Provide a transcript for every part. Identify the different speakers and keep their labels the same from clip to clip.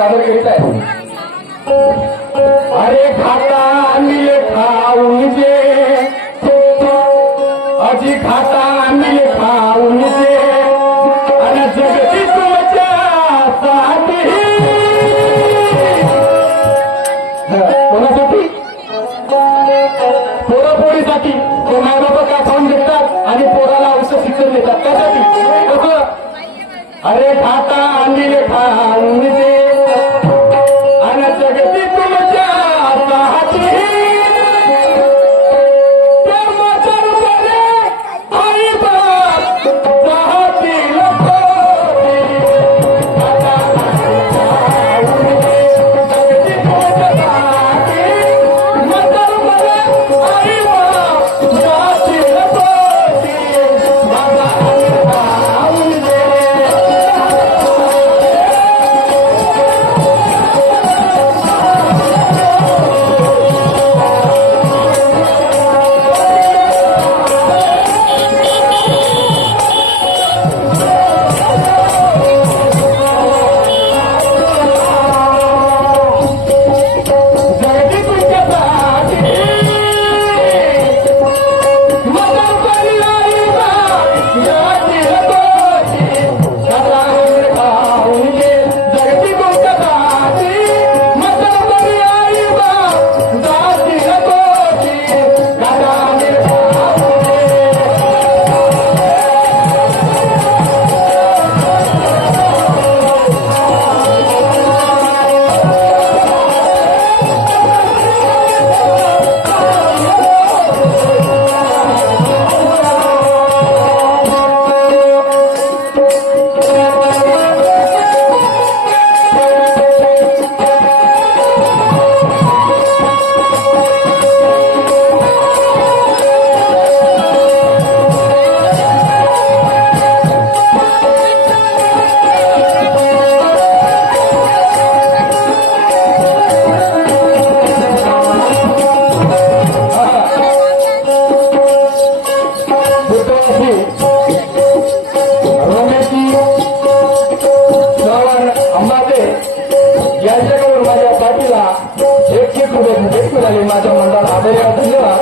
Speaker 1: सादर करीत आहे अरे kalimat yang mantap apa ya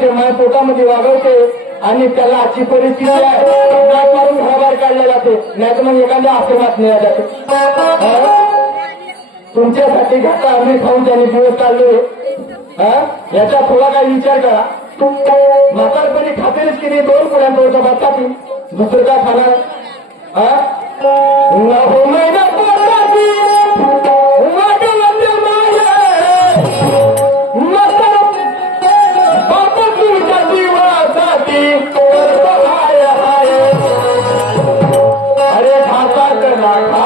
Speaker 1: ते महापोटामध्ये वागवते आणि त्याला आजची परिस्थिती आहे. मारून घराबाहेर काढल्या जाते. नाही तर मग एखाद्या आश्रमात नेल्या जाते. तुमच्यासाठी घाटा आम्ही खाऊन त्यांनी दिवस चालले. याचा थोडा काही विचार करा. म्हातारपणी खातेच की नाही दोन पुण्यात दोनचा भात दुसरं काय खाणार? हो? महिना are